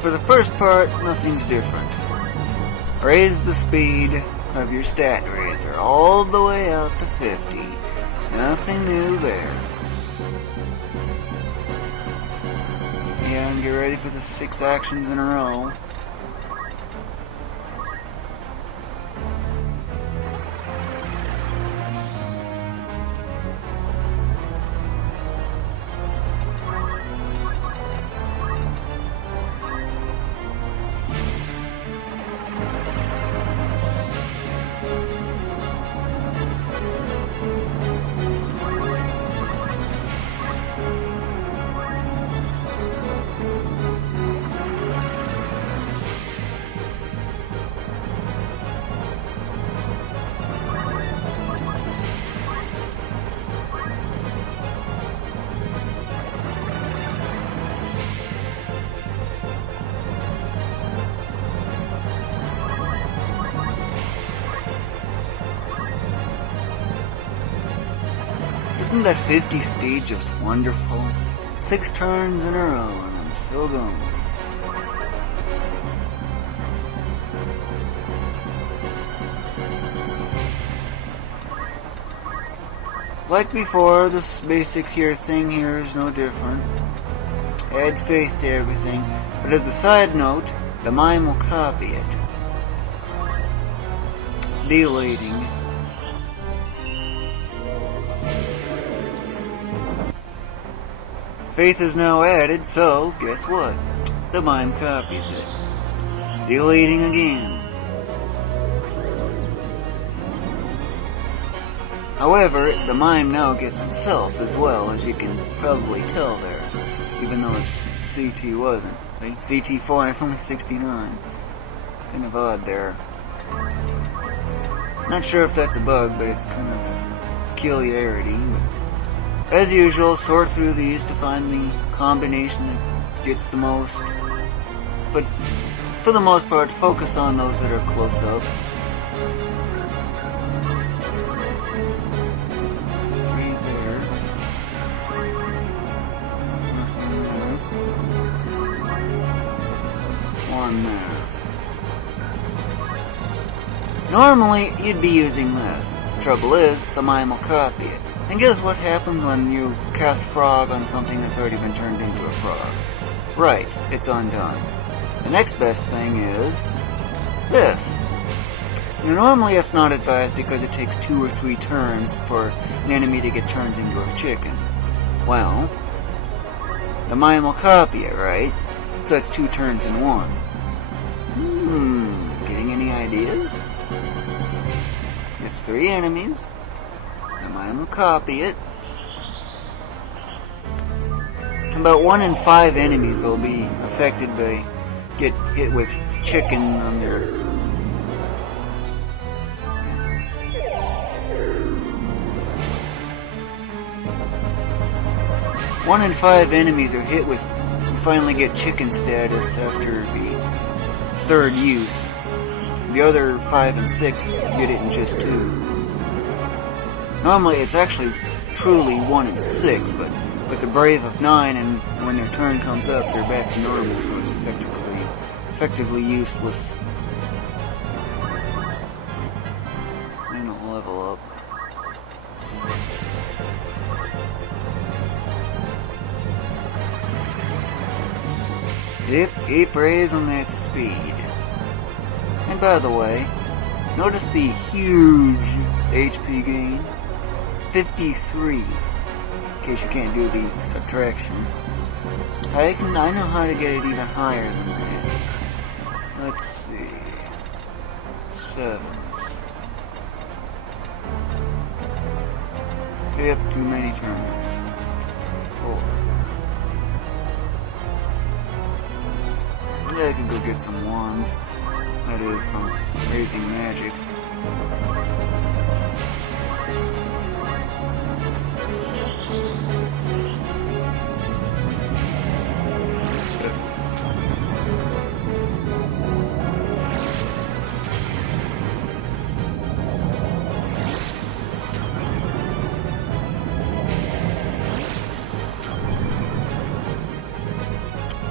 For the first part, nothing's different. Raise the speed of your stat raiser all the way out to 50. Nothing new there. Yeah, and get ready for the 6 actions in a row. Isn't that 50 speed just wonderful? 6 turns in a row and I'm still going. Like before, this basic thing here is no different. Add faith to everything, but as a side note, the mime will copy it. Deleting. Faith is now added, so guess what? The mime copies it. Deleting again. However, the mime now gets himself as well, as you can probably tell there. Even though it's CT wasn't. See? CT4 and it's only 69. Kind of odd there. Not sure if that's a bug, but it's kind of a peculiarity. But as usual, sort through these to find the combination that gets the most. But for the most part, focus on those that are close up. 3 there. Nothing there. 1 there. Normally, you'd be using this. Trouble is, the mime will copy it. And guess what happens when you cast frog on something that's already been turned into a frog? Right, it's undone. The next best thing is this. Now, normally it's not advised because it takes 2 or 3 turns for an enemy to get turned into a chicken. Well, the mime will copy it, right? So it's 2 turns in 1. Getting any ideas? It's 3 enemies. The mime will copy it. About 1 in 5 enemies will be affected by get hit with chicken on their 1 in 5 enemies are hit with finally get chicken status after the 3rd use. The other 5 and 6 get it in just 2. Normally it's actually truly 1 in 6, but with the brave of 9, and when their turn comes up, they're back to normal, so it's effectively useless. And it'll level up. Yep, keep raising that speed. And by the way, notice the huge HP gain. 53, in case you can't do the subtraction. I know how to get it even higher than that. Let's see. 7s. Yep, too many turns. 4. Yeah, I can go get some 1s. That is from raising magic.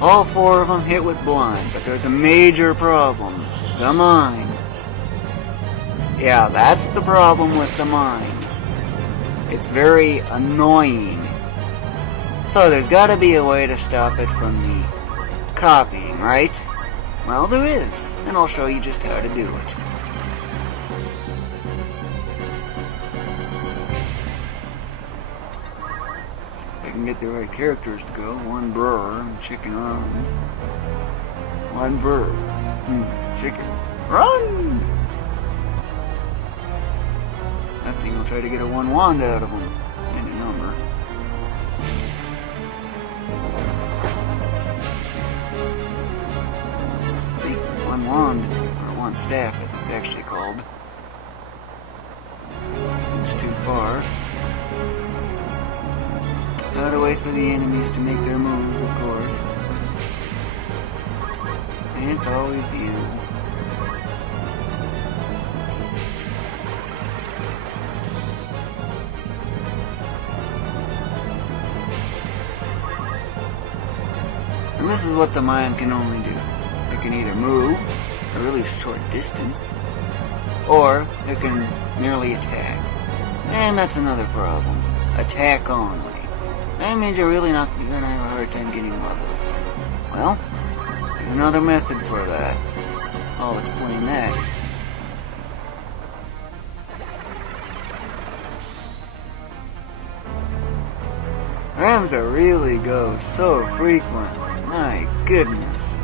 All 4 of them hit with blind, but there's a major problem. The mine. Yeah, that's the problem with the mine. It's very annoying. So there's gotta be a way to stop it from the copying, right? Well, there is, and I'll show you just how to do it. I can get the right characters to go. 1 burr and chicken runs. 1 burr. Chicken. Run! I think I'll try to get a 1 wand out of them. And a number. See, 1 wand, or 1 staff as it's actually called. It's too far. Gotta wait for the enemies to make their moves, of course. It's always you. And this is what the mime can only do. It can either move a really short distance, or it can merely attack. And that's another problem. Attack only. That means you're really not going to have a hard time getting levels. Well, there's another method for that. I'll explain that. Ramza really goes so frequent. My goodness.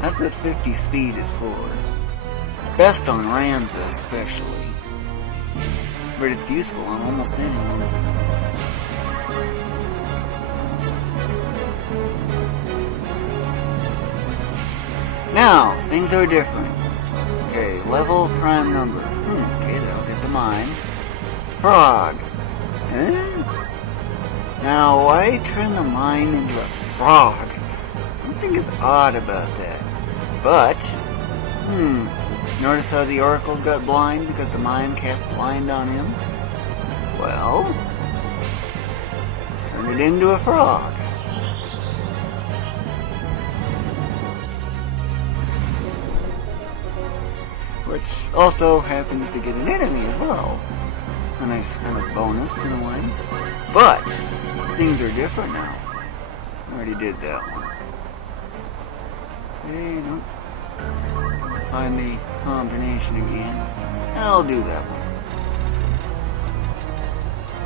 That's what 50 speed is for. Best on Ramza especially. But it's useful on almost anyone. Now, things are different. Okay, level prime number. Okay, that'll get the mime. Frog. Now, why turn the mime into a frog? Something is odd about that. But, notice how the oracle's got blind because the mime cast blind on him? Well, turn it into a frog. Which also happens to get an enemy as well. A nice kind of bonus in a way. But things are different now. I already did that one. Hey, nope. Find the combination again. I'll do that one.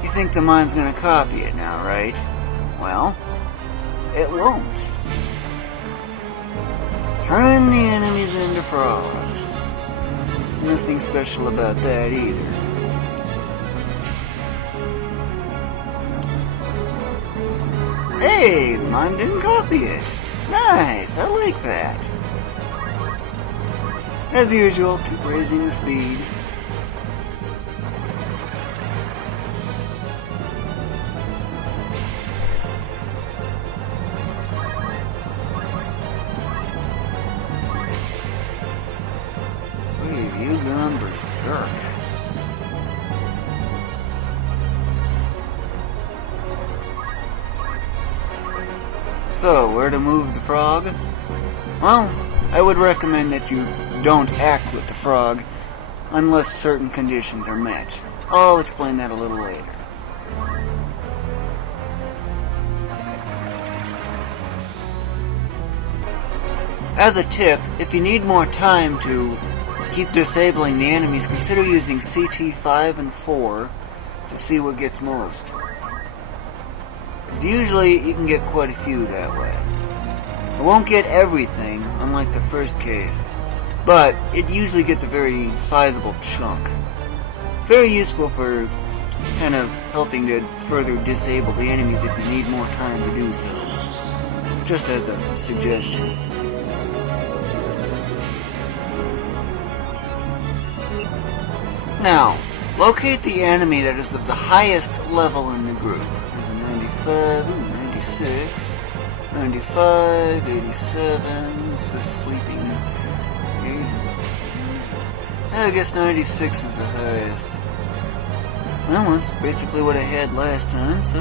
You think the mime's gonna copy it now, right? Well, it won't. Turn the enemies into frogs. Nothing special about that either. Hey, the mime didn't copy it. Nice, I like that. As usual, keep raising the speed. You gone berserk. So, where to move the frog? Well, I would recommend that you don't act with the frog unless certain conditions are met. I'll explain that a little later. As a tip, if you need more time to keep disabling the enemies, consider using CT 5 and 4 to see what gets most. Because usually you can get quite a few that way. It won't get everything, unlike the first case, but it usually gets a very sizable chunk. Very useful for kind of helping to further disable the enemies if you need more time to do so. Just as a suggestion. Now, locate the enemy that is of the highest level in the group. There's a 95, 96, 95, 87, it's the sleeping. I guess 96 is the highest. Well, that's basically what I had last time, so